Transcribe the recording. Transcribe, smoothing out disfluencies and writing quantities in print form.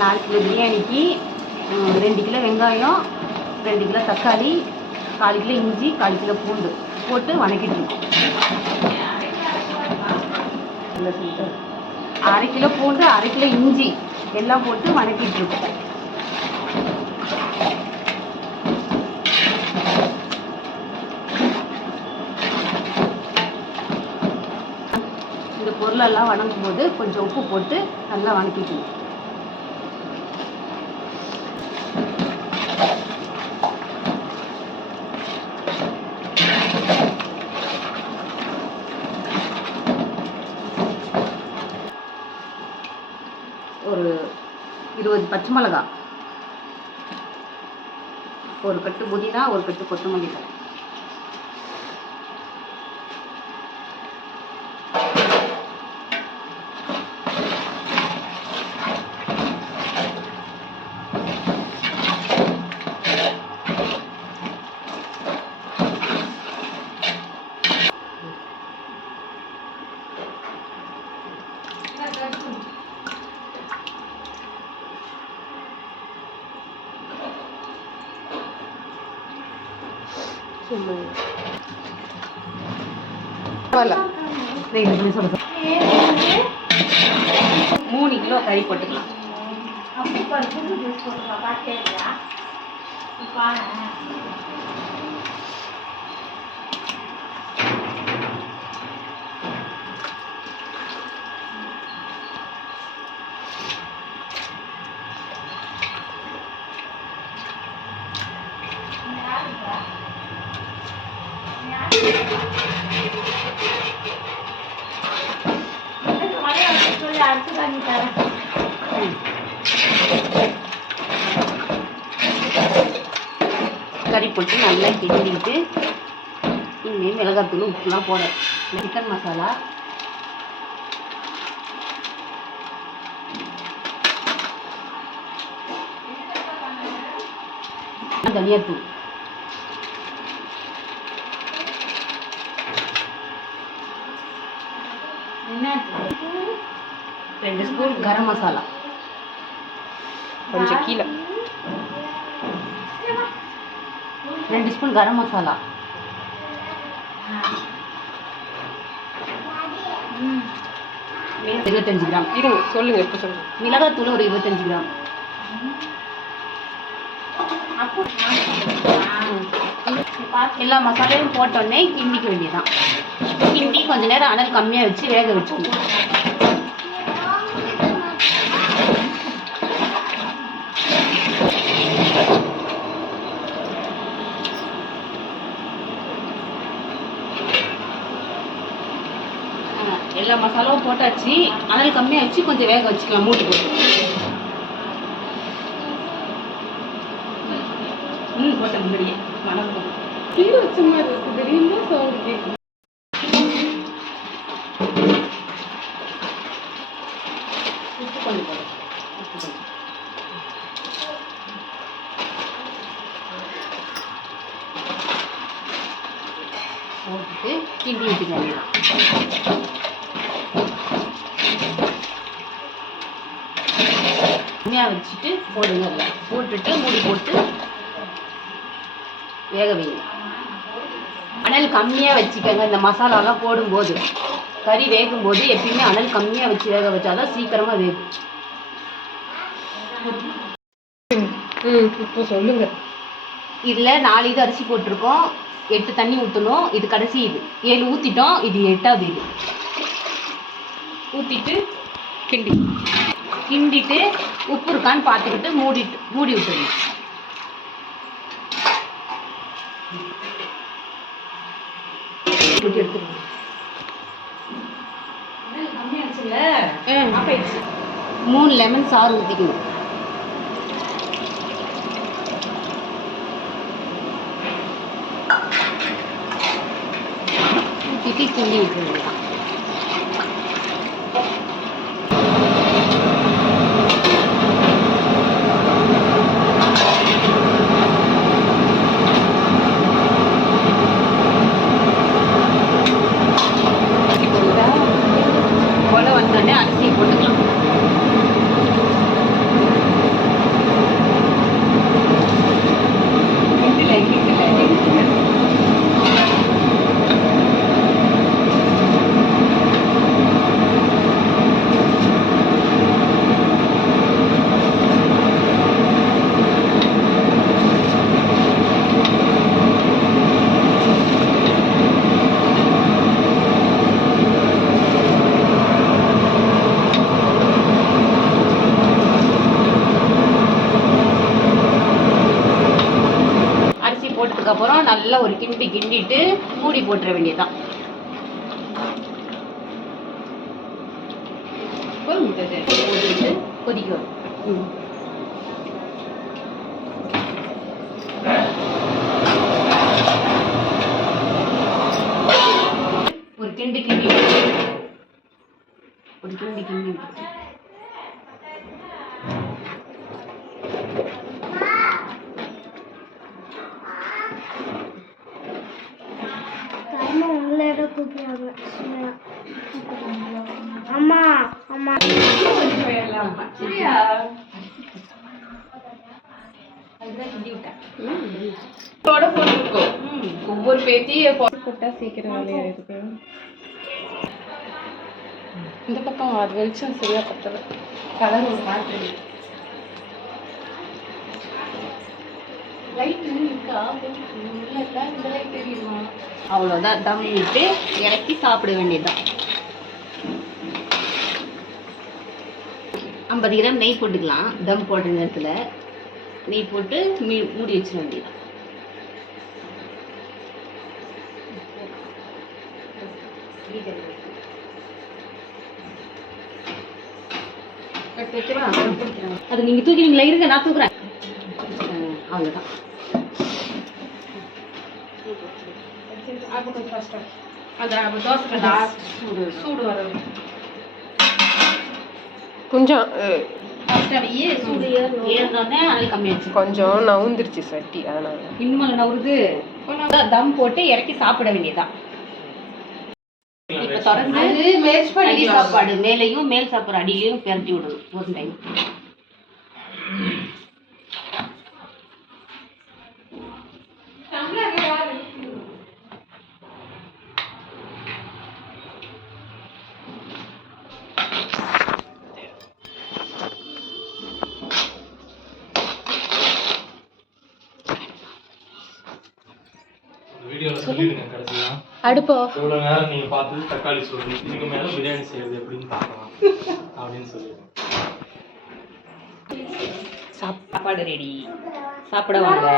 4 kilo பிரியாணிக்கு 2 kilo வெங்காயம், 2 kilo தக்காளி, 1/4 கிலோ இஞ்சி, 1/4 கிலோ பூண்டு போட்டு வணக்கிட்டு இருக்கோம். 1/2 கிலோ பூண்டு, 1/2 கிலோ இஞ்சி எல்லாம் போட்டு வணக்கிட்டு இருக்கோம். இந்த பொருளெல்லாம் வணங்கும் போது கொஞ்சம் உப்பு போட்டு நல்லா வணக்கிக்கணும். ஒரு 20 பச்சை மிளகாய், ஒரு கட்டு புதினா, ஒரு கட்டு கொத்தமல்லி தழை, பரவாயில்ல 3 கிலோ கறி போட்டுக்கலாம். கறி போட்டு நல்லா கிண்டிட்டு இனிமேல் மிளகாத்தூள் உப்புலாம் போட சிக்கன் மசாலா, தனியாத்தூள், ரெண்டு ஸ்பூன் கரம் மசாலா, கொஞ்சம் கீழே 2 ஸ்பூன் கரம் மசாலா, மிளகாய் 25 கிராம். இருங்க சொல்லுங்க, எப்போ சொல்லுங்க. மிளகாத்தூள் ஒரு 25 கிராம். எல்லா மசாலையும் போட்டோடனே கிண்டிக்க வேண்டியதான். கிண்டி கொஞ்ச நேரம் அனல் கம்மியாக வச்சு வேக வச்சுக்கணும். எல்லா மசாலாவும் போட்டாச்சு, அனல் கம்மியாக வச்சு கொஞ்சம் வேக வச்சுக்கலாம். மூடி போட்டு போட்ட முன்னாடியே வணக்கம் வச்ச மாதிரி இருக்கு. திடீர்னு சவுண்ட் கேட்கும். உப்பு கொஞ்சம் போட்டுட்டு கிண்டி விட்டுக்கலாம். கம்மியாக வச்சுட்டு போடுங்க. போட்டுட்டு மூடி போட்டு வேக வைங்க. அனல் கம்மியாக வச்சுக்கோங்க. இந்த மசாலாலாம் போடும்போது, கறி வேகும்போது எப்பயுமே அனல் கம்மியாக வச்சு வேக வச்சாதான் சீக்கிரமாக வேகும். இப்போ சொல்லுங்க. இதில் 4 இது அரிசி போட்டிருக்கோம், 8 தண்ணி ஊற்றணும். இது கடைசி, இது 7 ஊற்றிட்டோம், இது 8வது. இது ஊற்றிட்டு கிண்டிட்டு உப்பு இருக்கான்னு பார்த்துக்கிட்டு மூடி விட்டுருங்க. எடுத்துருங்க. 3 லெமன் சாறு ஊற்றிக்கணும். ஊற்றிட்டு கிண்டி விட்டுருங்க. வந்தோடனே அரிசியை போட்டுக்கலாம். ஒரு கிண்டி கிண்டிட்டு மூடி போட்டுற வேண்டியதுதான். போட்டுட்டு கொதிக்க வரும். ஒரு கிண்டி கிண்டி அம்மா அம்மா சரியா அதுதான் கிண்டி விட்டேன். போட்டுருக்கோம். ஒவ்வொரு பேத்தியை போட்டா சீக்கிரம் வேலையாயிருக்கு. இந்த பக்கம் அது வெளிச்சம் சரியா பத்தல. கலர் ஒரு மாதிரி லைட் இருக்கா? இந்த லைட் தெரியுமா? அவ்வளோதான். தம் விட்டு இறக்கி சாப்பிட வேண்டியதுதான். 50 கிராம் நெய் போட்டுக்கலாம். தம் போடுற நேரத்தில் நெய் போட்டு மூடி வச்சிட வேண்டியதான். அது நீங்க தூக்கினீங்களா? இருங்க, நான் தூக்குறேன். அவ்வளோதான். அது கொஞ்சம் கஷ்டம். அந்த தோசை சூடு வரும். கொஞ்சம் சூடு ஏறினோடனே அனல் கம்மியாச்சு. கொஞ்சம் நவுந்துருச்சு சட்டி. அதனால இன்னும் நவுறுது. தம் போட்டு இறக்கி சாப்பிட வேண்டியதான். இப்ப தொடர்ந்து அடி சாப்பாடு மேலையும் மேல் சாப்பாடு அடியிலையும் பெரட்டி விடணும் ஒரு டைம். அடுப்போ இவ்வளவு நேரம் நீங்க பார்த்து தக்காளி சோறு, இதுக்கு மேல பிரியாணி செய்யறது எப்படின்னு பார்க்கலாம் அப்படின்னு சொல்லி சாப்பாடு ரெடி. சாப்பிட வாங்க.